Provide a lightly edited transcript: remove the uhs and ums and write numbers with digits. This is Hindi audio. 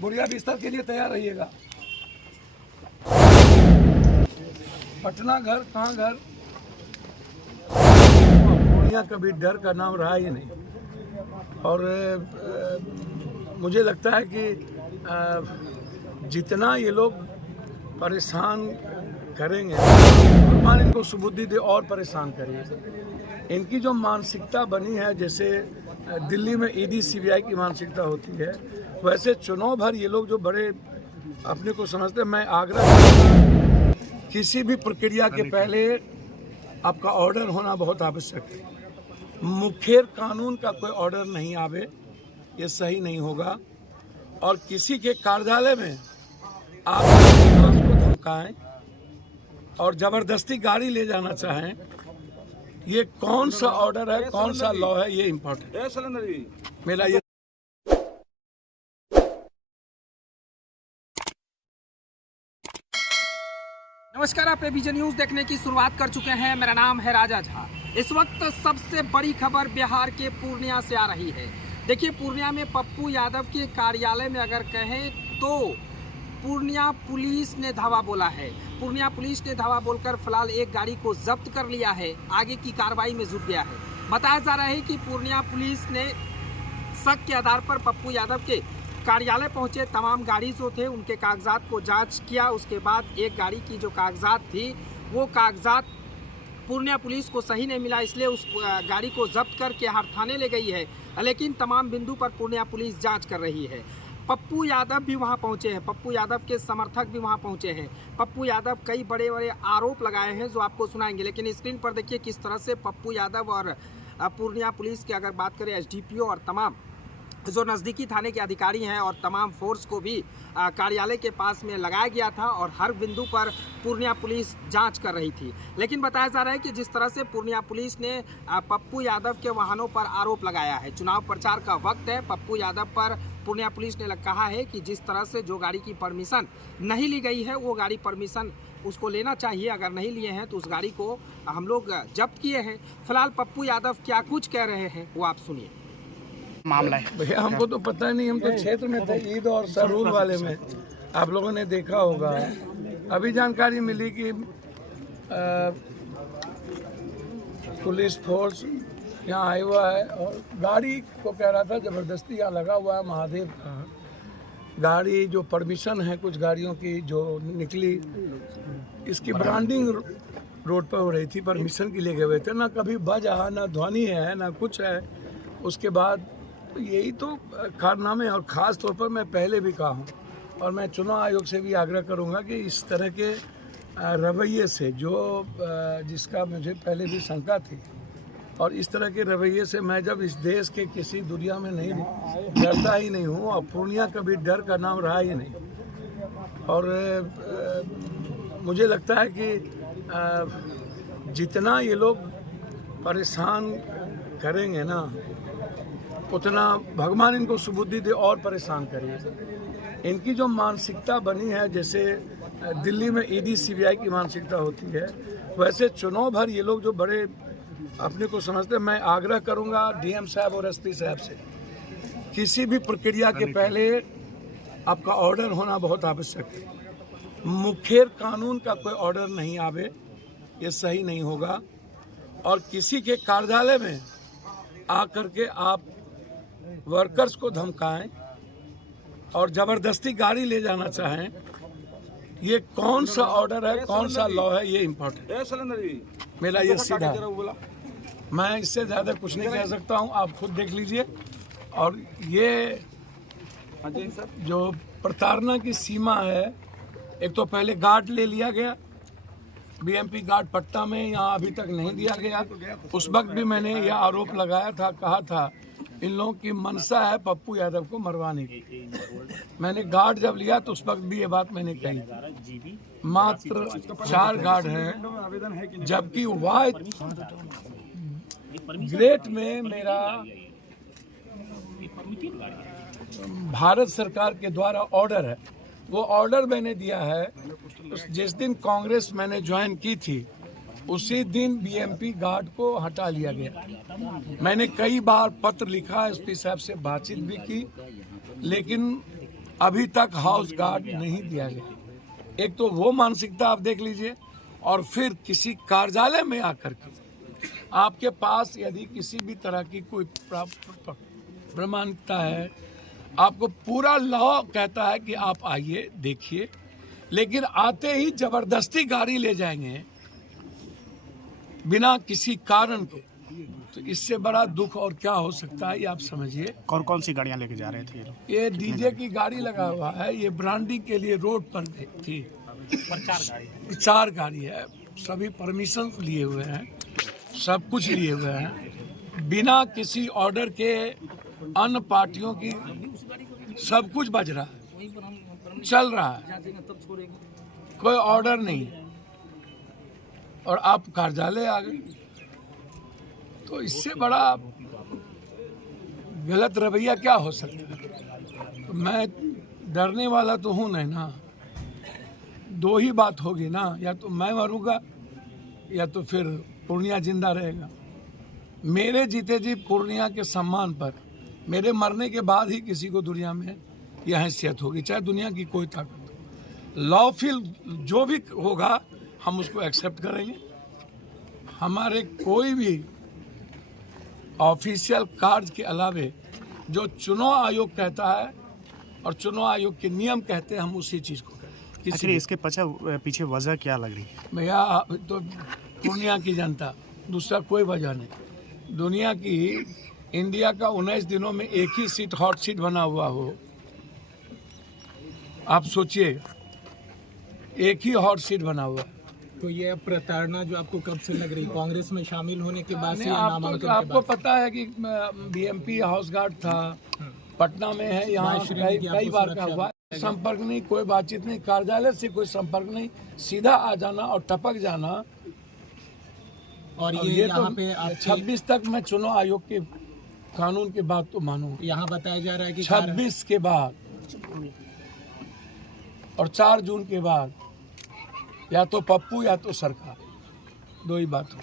बुढ़िया बिस्तर के लिए तैयार रहिएगा। पटना घर कहाँ घर, पूर्णिया कभी डर का नाम रहा ही नहीं। और मुझे लगता है कि जितना ये लोग परेशान करेंगे, भगवान इनको सुबुद्धि दे और परेशान करिए। इनकी जो मानसिकता बनी है, जैसे दिल्ली में ईडी सीबीआई की मानसिकता होती है, वैसे चुनाव भर ये लोग जो बड़े अपने को समझते हैं। मैं आग्रह किसी भी प्रक्रिया के पहले आपका ऑर्डर होना बहुत आवश्यक है। मुखेर कानून का कोई ऑर्डर नहीं आवे, ये सही नहीं होगा। और किसी के कार्यालय में आप उसको धमकाएं और जबरदस्ती गाड़ी ले जाना चाहें, ये कौन सा ऑर्डर है, कौन सा लॉ है, ये इम्पोर्टेंट है। मेरा ये नमस्कार, आप एबीजे न्यूज देखने की शुरुआत कर चुके हैं। मेरा नाम है राजा झा। इस वक्त सबसे बड़ी खबर बिहार के पूर्णिया से आ रही है। देखिए, पूर्णिया में पप्पू यादव के कार्यालय में अगर कहें तो पूर्णिया पुलिस ने धावा बोला है। पूर्णिया पुलिस ने धावा बोलकर फिलहाल एक गाड़ी को जब्त कर लिया है, आगे की कार्रवाई में जुट गया है। बताया जा रहा है कि पूर्णिया पुलिस ने शक के आधार पर पप्पू यादव के कार्यालय पहुंचे, तमाम गाड़ी जो थे उनके कागजात को जांच किया। उसके बाद एक गाड़ी की जो कागजात थी, वो कागजात पूर्णिया पुलिस को सही नहीं मिला, इसलिए उस गाड़ी को जब्त करके हर थाने ले गई है। लेकिन तमाम बिंदु पर पूर्णिया पुलिस जांच कर रही है। पप्पू यादव भी वहां पहुंचे हैं, पप्पू यादव के समर्थक भी वहां पहुंचे हैं। पप्पू यादव कई बड़े बड़े आरोप लगाए हैं जो आपको सुनाएंगे, लेकिन स्क्रीन पर देखिए किस तरह से पप्पू यादव और पूर्णिया पुलिस की अगर बात करें, एसडीपीओ और तमाम जो नज़दीकी थाने के अधिकारी हैं और तमाम फोर्स को भी कार्यालय के पास में लगाया गया था और हर बिंदु पर पूर्णिया पुलिस जांच कर रही थी। लेकिन बताया जा रहा है कि जिस तरह से पूर्णिया पुलिस ने पप्पू यादव के वाहनों पर आरोप लगाया है, चुनाव प्रचार का वक्त है, पप्पू यादव पर पूर्णिया पुलिस ने कहा है कि जिस तरह से जो गाड़ी की परमिशन नहीं ली गई है, वो गाड़ी परमिशन उसको लेना चाहिए। अगर नहीं लिए हैं तो उस गाड़ी को हम लोग जब्त किए हैं। फिलहाल पप्पू यादव क्या कुछ कह रहे हैं वो आप सुनिए। मामला है भैया, हमको तो पता नहीं, हम तो क्षेत्र में थे, ईद और सरूल वाले में। आप लोगों ने देखा होगा, अभी जानकारी मिली कि पुलिस फोर्स यहाँ आया हुआ है और गाड़ी को कह रहा था जबरदस्ती यहाँ लगा हुआ है महादेव का। गाड़ी जो परमिशन है कुछ गाड़ियों की जो निकली, इसकी ब्रांडिंग रोड पर हो रही थी, परमिशन के लिए गए हुए थे। ना कभी बजा, ना ध्वनि है, ना कुछ है। उसके बाद यही तो कारनामे। और ख़ास तौर पर मैं पहले भी कहा हूँ और मैं चुनाव आयोग से भी आग्रह करूँगा कि इस तरह के रवैये से, जो जिसका मुझे पहले भी शंका थी, और इस तरह के रवैये से मैं जब इस देश के किसी दुनिया में नहीं डरता ही नहीं हूँ, और पूर्णिया कभी डर का नाम रहा ही नहीं। और मुझे लगता है कि जितना ये लोग परेशान करेंगे ना, उतना भगवान इनको सुबुद्धि दे और परेशान करिए। इनकी जो मानसिकता बनी है, जैसे दिल्ली में ईडी सीबीआई की मानसिकता होती है, वैसे चुनाव भर ये लोग जो बड़े अपने को समझते हैं। मैं आग्रह करूंगा डीएम साहब और एसपी साहब से, किसी भी प्रक्रिया के पहले आपका ऑर्डर होना बहुत आवश्यक है। मुखेर कानून का कोई ऑर्डर नहीं आवे, ये सही नहीं होगा। और किसी के कार्यालय में आकर के आप वर्कर्स को धमकाएं और जबरदस्ती गाड़ी ले जाना चाहें, ये कौन सा ऑर्डर है, कौन सा लॉ है, ये इम्पोर्टेंट है। मेरा ये सीधा, मैं इससे ज़्यादा कुछ नहीं कह सकता हूँ, आप खुद देख लीजिए। और ये जो प्रताड़ना की सीमा है, एक तो पहले गार्ड ले लिया गया, बीएमपी गार्ड पटना में, यहाँ अभी तक नहीं दिया गया। उस वक्त भी मैंने यह आरोप लगाया था, कहा था इन लोगों की मंशा है पप्पू यादव को मरवाने की। मैंने गार्ड जब लिया तो उस वक्त भी ये बात मैंने कही। मात्र 4 गार्ड हैं, जबकि वाइट ग्रेट में मेरा भारत सरकार के द्वारा ऑर्डर है, वो ऑर्डर मैंने दिया है। जिस दिन कांग्रेस मैंने ज्वाइन की थी, उसी दिन बीएमपी गार्ड को हटा लिया गया। मैंने कई बार पत्र लिखा, एसपी साहब से बातचीत भी की, लेकिन अभी तक हाउस गार्ड नहीं दिया गया। एक तो वो मानसिकता आप देख लीजिए, और फिर किसी कार्यालय में आकर के आपके पास यदि किसी भी तरह की कोई प्रमाणिकता है, आपको पूरा लॉ कहता है कि आप आइए देखिए, लेकिन आते ही जबरदस्ती गाड़ी ले जाएंगे बिना किसी कारण के, तो इससे बड़ा दुख और क्या हो सकता है, ये आप समझिए। कौन कौन सी गाड़ियां लेके जा रहे थे ये लोग? ये डीजे की गाड़ी लगा हुआ है, ये ब्रांडिंग के लिए रोड पर थी, चार गाड़ी है, सभी परमिशन लिए हुए हैं, सब कुछ लिए हुए हैं, बिना किसी ऑर्डर के अन्य पार्टियों की सब कुछ बज रहा है, चल रहा है, कोई ऑर्डर नहीं है, और आप कार्यालय आ गए, तो इससे बड़ा गलत रवैया क्या हो सकता है। तो मैं डरने वाला तो हूँ नहीं ना, दो ही बात होगी ना, या तो मैं मरूंगा या तो फिर पूर्णिया जिंदा रहेगा। मेरे जीते जी पूर्णिया के सम्मान पर मेरे मरने के बाद ही किसी को दुनिया में यह हैसियत होगी, चाहे दुनिया की कोई ताकत हो। लॉफुल जो भी होगा हम उसको एक्सेप्ट करेंगे। हमारे कोई भी ऑफिशियल कार्य के अलावे जो चुनाव आयोग कहता है और चुनाव आयोग के नियम कहते हैं, हम उसी चीज़ को करें। आखिर इसके पीछे वजह क्या लग रही है? भैया तो पूर्णिया की जनता, दूसरा कोई वजह नहीं। दुनिया की इंडिया का 19 दिनों में एक ही सीट हॉट सीट बना हुआ हो, आप सोचिए, एक ही हॉट सीट बना हुआ है। तो ये प्रताड़ना जो आपको कब से लग रही, कांग्रेस में शामिल होने के बाद से या नामांकन के आपको बाद? पता है कि बीएमपी हाउस गार्ड था, पटना में है, यहाँ कई बार का हुआ, संपर्क नहीं, कोई बातचीत नहीं, कार्यालय से कोई संपर्क नहीं, सीधा आ जाना और टपक जाना। और अब ये तो यहाँ पे आपकी 26 तक मैं चुनाव आयोग के कानून के बाद तो मानूंगा। यहाँ बताया जा रहा है कि 26 के बाद और 4 जून के बाद या तो पप्पू या तो सरकार, दो ही बात हो।